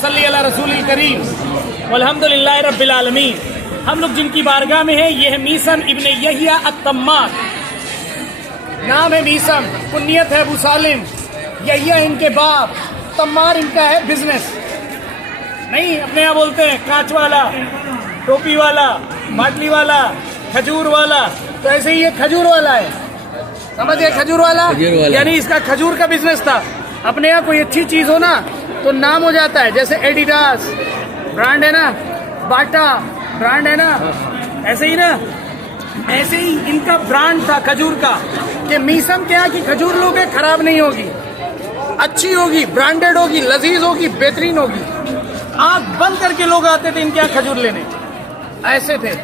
صلی اللہ رسول الکریم والحمدللہ رب العالمین. ہم لوگ جن کی بارگاہ میں ہیں یہ ہے میثم ابن یحییٰ التمار. نام ہے میثم، کنیت ہے ابو سالم. یحییٰ ان کے باپ، تمار ان کا ہے بزنس. نہیں اپنے یہاں بولتے ہیں کانچ والا، ٹوپی والا، باٹلی والا، کھجور والا. تو ایسے ہی یہ کھجور والا ہے. سمجھے کھجور والا یعنی اس کا کھجور کا بزنس تھا. اپنے یہاں کوئی اچھی چیز ہو نا تو نام ہو جاتا ہے. جیسے ایڈیڈاس برانڈ ہے نا، باٹا برانڈ ہے نا، ایسے ہی نا، ایسے ہی ان کا برانڈ تھا کھجور کا کہ میثم کیا کہ کھجور لوگ خراب نہیں ہوگی، اچھی ہوگی، برانڈیڈ ہوگی، لذیذ ہوگی، بہترین ہوگی. آنکھ بند کر کے لوگ آتے تھے ان کے یہاں کھجور لینے. ایسے تھے.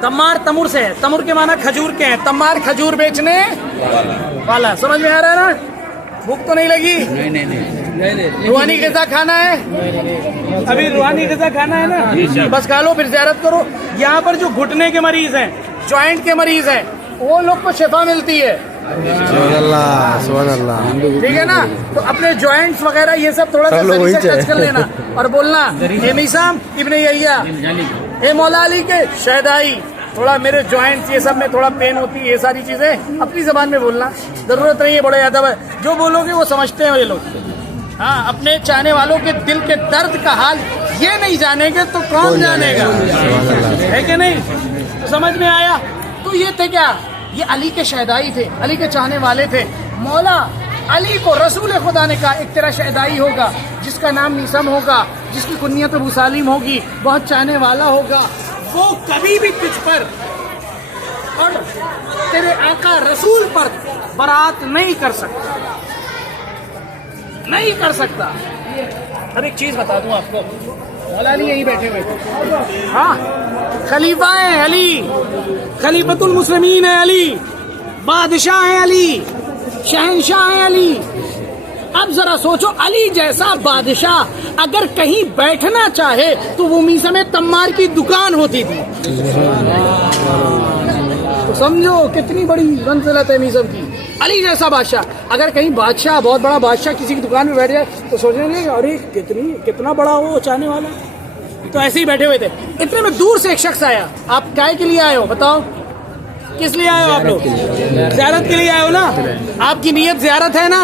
تمار تمر سے ہے، تمر کے معنی کھجور کے ہیں، تمار کھجور بیچنے والا. سمجھ میں آ رہا ہے نا؟ بھوک تو نہیں لگی؟ نہیں. روحانی غذا کھانا ہے؟ ابھی روحانی غذا کھانا ہے نا، بس کھا لو پھر زیارت کرو. یہاں پر جو گھٹنے کے مریض ہیں، جوائنٹ کے مریض ہیں، وہ لوگ کو شفا ملتی ہے. سبحان اللہ سبحان اللہ. ٹھیک ہے نا؟ تو اپنے جوائنٹس وغیرہ یہ سب تھوڑا سا صحیح سے ٹچ کر لینا اور بولنا اے میثم ابن یحییٰ، اے مولا علی کے شہدائی، تھوڑا میرے جوائنٹس یہ سب میں تھوڑا پین ہوتی ہے. یہ ساری چیزیں اپنی زبان میں بولنا، ضرورت نہیں ہے بڑے ادب ہے. جو بولو گے وہ سمجھتے ہیں یہ لوگ. ہاں اپنے چاہنے والوں کے دل کے درد کا حال یہ نہیں جانے گے تو کون جانے گا؟ ہے کہ نہیں؟ تو سمجھ میں آیا؟ تو یہ تھے کیا؟ یہ علی کے شہدائی تھے، علی کے چاہنے والے تھے. مولا علی کو رسول خدا نے کہا ایک تیرا شہدائی ہوگا جس کا نام میثم ہوگا، جس کی کنیت ابو سالم ہوگی، بہت چاہنے والا ہوگا. وہ کبھی بھی تجھ پر اور تیرے آقا رسول پر برات نہیں کر سکتا، نہیں کر سکتا. ہر ایک چیز بتا دوں آپ کو. مولا علی یہیں بیٹھے ہوئے تھے. ہاں خلیفہ ہیں علی، خلیفۃ المسلمین ہیں علی، بادشاہ ہیں علی، شہنشاہ ہیں علی. اب ذرا سوچو علی جیسا بادشاہ اگر کہیں بیٹھنا چاہے تو وہ میثم تمار کی دکان ہوتی تھی. تو سمجھو کتنی بڑی منزلت ہے میثم کی. علی جیسا بادشاہ اگر کہیں بادشاہ، بہت بڑا بادشاہ کسی کی دکان میں بیٹھ جائے تو سوچیں گے ارے کتنا بڑا وہ چاہنے والا. تو ایسے ہی بیٹھے ہوئے تھے. اتنے میں دور سے ایک شخص آیا. آپ کائے کے لیے آئے ہو بتاؤ؟ کس لیے آئے ہو آپ لوگ؟ زیارت کے لیے آئے ہو نا؟ آپ کی نیت زیارت ہے نا؟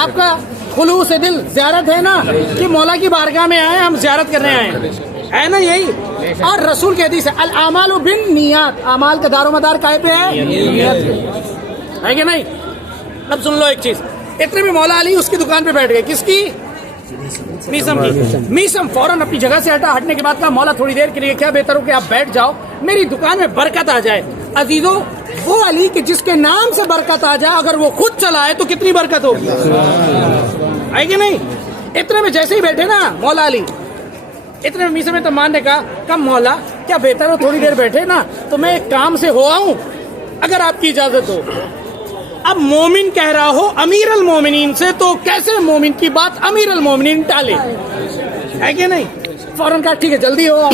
آپ کا خلوص دل زیارت ہے نا کہ مولا کی بارگاہ میں آئے ہم زیارت کرنے آئے ہے نا؟ یہی. اور رسول کی حدیث ہے الاعمال بالنیات، اعمال کا دار و مدار کائے پہ ہے؟ نیت پہ ہے کہ نہیں؟ اب سن لو ایک چیز. اتنے میں مولا علی اس کی دکان پہ بیٹھ گئے. کس کی؟ میثم کی. میثم فوراً اپنی جگہ سے ہٹا. ہٹنے کے بعد کہا مولا تھوڑی دیر کے لیے کیا بہتر ہو کہ آپ بیٹھ جاؤ، میری دکان میں برکت آ جائے. عزیزو وہ علی کہ جس کے نام سے برکت آ جائے اگر وہ خود چلا ہے تو کتنی برکت ہوگی، ہے کہ نہیں؟ اتنے میں جیسے ہی بیٹھے نا مولا علی، اتنے میں میثم تمار نے کہا مولا کیا بہتر ہو تھوڑی دیر بیٹھے نا تو میں ایک کام سے ہو آؤں اگر آپ کی اجازت ہو. اب مومن کہہ رہا ہو امیر المومنین سے تو کیسے مومن کی بات امیر المومنین ٹالے، ہے کہ نہیں؟ فوراً کہا ٹھیک ہے جلدی ہو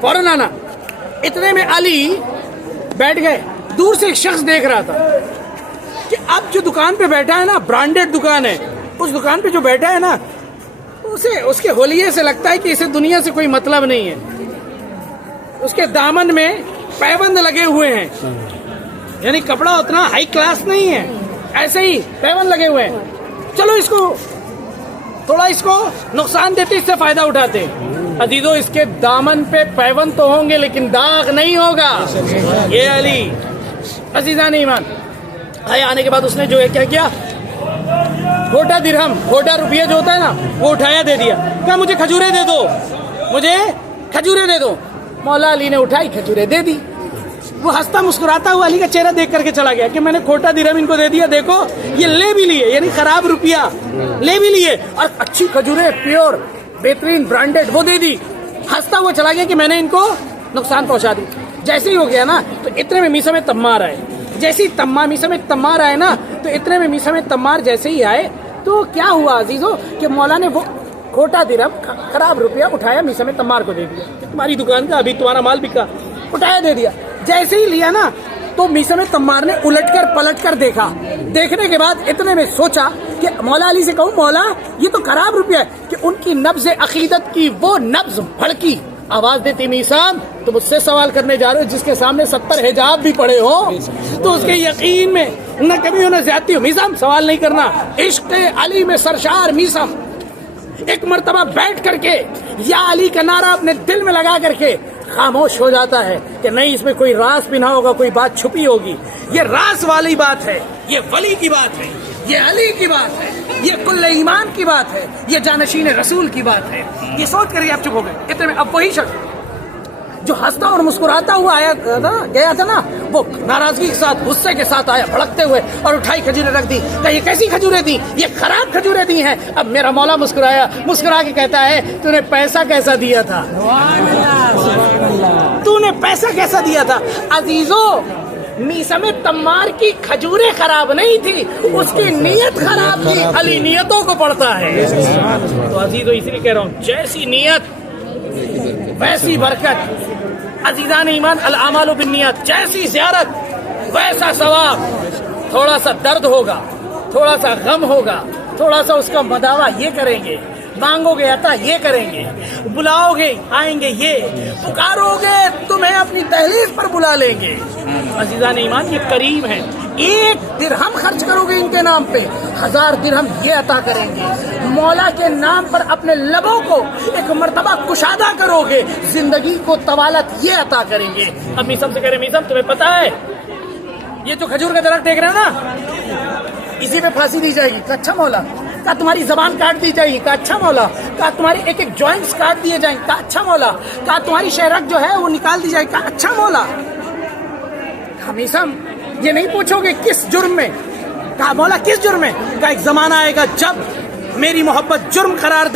فوراً آنا. اتنے میں علی بیٹھ گئے. دور سے ایک شخص دیکھ رہا تھا کہ اب جو دکان پہ بیٹھا ہے نا، برانڈیڈ دکان ہے، اس دکان پہ جو بیٹھا ہے نا اسے اس کے ہولیے سے لگتا ہے کہ اسے دنیا سے کوئی مطلب نہیں ہے. اس کے دامن میں پیبند لگے ہوئے ہیں، یعنی کپڑا اتنا ہائی کلاس نہیں ہے، ایسے ہی پیبند لگے ہوئے ہیں. چلو اس کو تھوڑا اس کو نقصان دیتے، اس سے فائدہ اٹھاتے. عزیزو اس کے دامن پہ پیبند تو ہوں گے لیکن داغ نہیں ہوگا. یہ علی عزیزان ایمان آنے کے بعد اس نے جو ہے کیا کیا، کھوٹا درہم، کھوٹا روپیہ جو ہوتا ہے نا وہ اٹھایا دے دیا. کہا مجھے کھجورے دے دو، مجھے کھجورے دے دو. مولا علی نے اٹھائی کھجورے دے دی. وہ ہنستا مسکراتا ہوا علی کا چہرہ دیکھ کر کے چلا گیا کہ میں نے کھوٹا درہم ان کو دے دیا، دیکھو یہ لے بھی لیے، یعنی خراب روپیہ لے بھی لیے اور اچھی کھجورے پیور بہترین برانڈیڈ وہ دے دی. ہنستا ہوا چلا گیا کہ میں نے ان کو نقصان پہنچا دی. جیسے ہی ہو گیا نا تو اتنے میں میثم تمار آئے. جیسے ہی میثم تمار آئے نا تو اتنے میں میثم تمار جیسے ہی آئے تو کیا ہوا عزیزو کہ مولا نے وہ کھوٹا درہم خراب روپیہ اٹھایا میثم تمار کو دے دیا. تمہاری دکان کا ابھی تمہارا مال بکا، اٹھایا دے دیا. جیسے ہی لیا نا تو میثم تمار نے الٹ کر پلٹ کر دیکھا. دیکھنے کے بعد اتنے میں سوچا کہ مولا علی سے کہوں مولا یہ تو خراب روپیہ ہے, کہ ان کی نبض عقیدت کی وہ نبض بھڑکی. آواز دیتی میثم تم مجھ سے سوال کرنے جا رہے ہو جس کے سامنے 70 حجاب بھی پڑے ہو, تو اس کے یقین میں نہ کمی ہو نہ زیادتی ہو. میثم سوال نہیں کرنا. عشق علی میں سرشار میثم ایک مرتبہ بیٹھ کر کے یا علی کا نعرہ اپنے دل میں لگا کر کے خاموش ہو جاتا ہے کہ نہیں اس میں کوئی راز پنہا ہوگا, کوئی بات چھپی ہوگی. یہ راز والی بات ہے, یہ ولی کی بات ہے, یہ علی کی بات ہے, یہ کل ایمان کی بات ہے, یہ جانشین رسول کی بات ہے. یہ سوچ کر کے آپ چپ ہو گئے. اتنے میں اب وہی شخص جو ہنستا اور مسکراتا ہوا گیا تھا نا, وہ ناراضگی کے ساتھ غصے کے ساتھ آیا بھڑکتے ہوئے اور اٹھائی کھجوریں رکھ دی. کہ یہ کیسی کھجوریں دی, یہ خراب کھجوریں دی ہیں. اب میرا مولا مسکرا کے کہتا ہے تو نے پیسہ کیسا دیا تھا, تو نے پیسہ کیسا دیا تھا. عزیزو میثم تمار کی کھجوریں خراب نہیں تھی, اس کی نیت خراب تھی. علی نیتوں کو پڑھتا ہے. تو عزیزو اس لیے کہہ رہا ہوں جیسی نیت ویسی برکت. عزیزان ایمان الاعمال بالنیات, جیسی زیارت ویسا ثواب. تھوڑا سا درد ہوگا, تھوڑا سا غم ہوگا, تھوڑا سا اس کا مداوا یہ کریں گے, مانگو گے عطا یہ کریں گے, بلاؤ گے آئیں گے, یہ پکارو گے تمہیں اپنی دہلیز پر بلا لیں گے. عزیزان ایمان یہ کریم ہے. 1 درہم خرچ کرو گے ان کے نام پہ 1000 درہم یہ عطا کریں گے. مولا کے نام پر اپنے لبوں کو ایک مرتبہ کشادہ کرو گے, زندگی کو طوالت یہ عطا کریں گے. اب میثم سے کہہ رہے میثم تمہیں پتا ہے یہ جو کھجور کا درخت دیکھ رہے ہیں نا, اسی پہ پھانسی دی جائے گی. کہ اچھا مولا. کہا تمہاری زبان کاٹ دی جائے گی. کہا اچھا مولا. کہا تمہاری ایک ایک جوائنٹس کاٹ دیے جائیں. کہا اچھا مولا. کہا تمہاری شہرک جو ہے وہ نکال دی جائے. کہا اچھا مولا. میثم یہ نہیں پوچھو گے کس جرم میں. کہا مولا کس جرم میں. کہا ایک زمانہ آئے گا جب میری محبت جرم قرار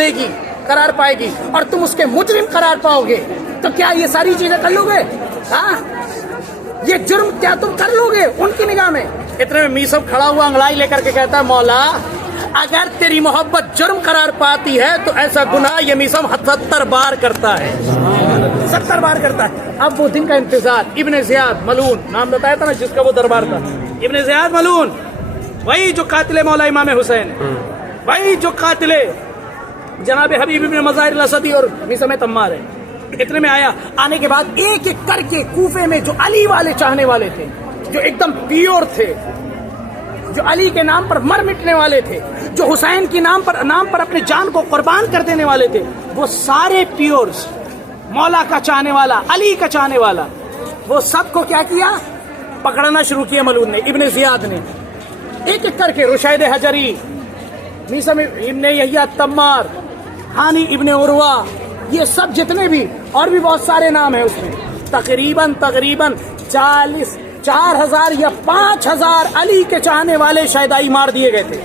پائے گی اور تم اس کے مجرم قرار پاؤ گے, تو کیا یہ ساری چیزیں کر لو گے. ہاں یہ جرم کیا تم کر لو گے ان کی نگاہ میں. اتنے میں میثم کھڑا ہوا انگڑائی لے کر کے کہتا ہے مولا اگر تیری محبت جرم قرار پاتی ہے تو ایسا گناہ یہ میثم 70 بار کرتا ہے, 70 بار کرتا ہے. اب وہ دن کا انتظار. ابن زیاد ملعون نام بتایا تھا نا جس کا وہ دربار تھا. ابن زیاد ملعون وہی جو قاتل مولا امام حسین, وہی جو قاتل جناب حبیب ابن مظاہر الاسدی اور میثم تمار ہے. اتنے میں آیا. آنے کے بعد ایک ایک کر کے کوفے میں جو علی والے چاہنے والے تھے, جو ایک دم پیور تھے, جو علی کے نام پر مر مٹنے والے تھے, جو حسین کی نام پر اپنے جان کو قربان کر دینے والے تھے, وہ سارے پیورز, مولا کا چاہنے والا, علی کا چاہنے والا, وہ سب کو کیا کیا, پکڑنا شروع کیا ملعون نے, ابن زیاد نے. ایک ایک کر کے رشید حجری, میثم ابن یحییٰ تمار, ہانی ابن عروہ, یہ سب جتنے بھی اور بھی بہت سارے نام ہیں اس میں, تقریباً 4000 یا 5000 علی کے چاہنے والے شہدائی مار دیے گئے تھے.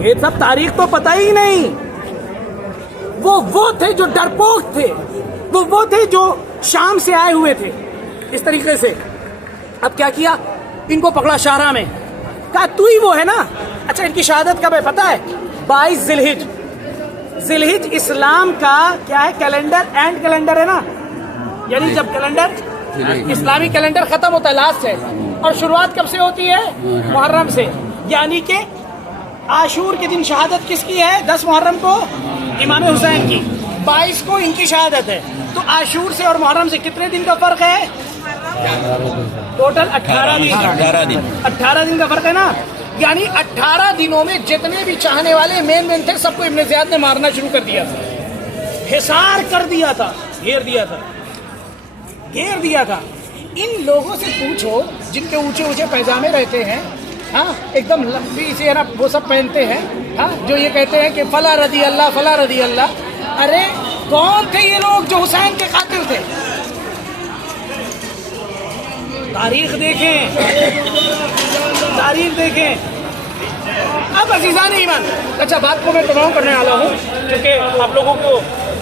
یہ سب تاریخ تو پتہ ہی نہیں. وہ تھے جو ڈرپوک تھے, وہ تھے جو شام سے آئے ہوئے تھے. اس طریقے سے اب کیا کیا, ان کو پکڑا شاہراہ میں. کہا تو ہی وہ ہے نا. اچھا ان کی شہادت کب ہے پتہ ہے, 22 ذی الحج اسلام کا کیا ہے کیلنڈر, اینڈ کیلنڈر ہے نا, یعنی جب کیلنڈر اسلامی کیلنڈر ختم ہوتا ہے لاسٹ ہے, اور شروعات کب سے ہوتی ہے, محرم سے. یعنی کہ عاشور کے دن شہادت کس کی ہے, 10 محرم کو امام حسین کی, 22 کو ان کی شہادت ہے. تو عاشور سے اور محرم سے کتنے دن کا فرق ہے, ٹوٹل 18 دن کا فرق ہے نا. یعنی 18 دنوں میں جتنے بھی چاہنے والے مین تھے سب کو ابن زیاد نے مارنا شروع کر دیا تھا, حصار کر دیا تھا, گھیر دیا تھا. ان لوگوں سے پوچھو جن کے اونچے اونچے پیجامے رہتے ہیں, ہاں ایک دم لمبی سی نا وہ سب پہنتے ہیں, ہاں جو یہ کہتے ہیں کہ فلاں رضی اللہ. ارے کون تھے یہ لوگ جو حسین کے قاتل تھے؟ تاریخ دیکھیں. اب عزیزان ایمان, اچھا بات کو میں تمام کرنے والا ہوں کیونکہ آپ لوگوں کو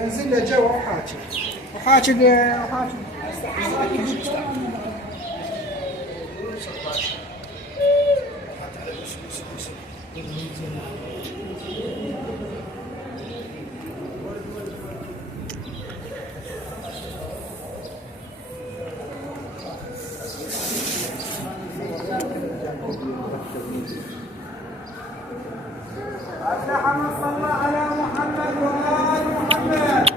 انزل له جو وحاجب أفلح من صلى على محمد وآل محمد.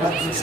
لا،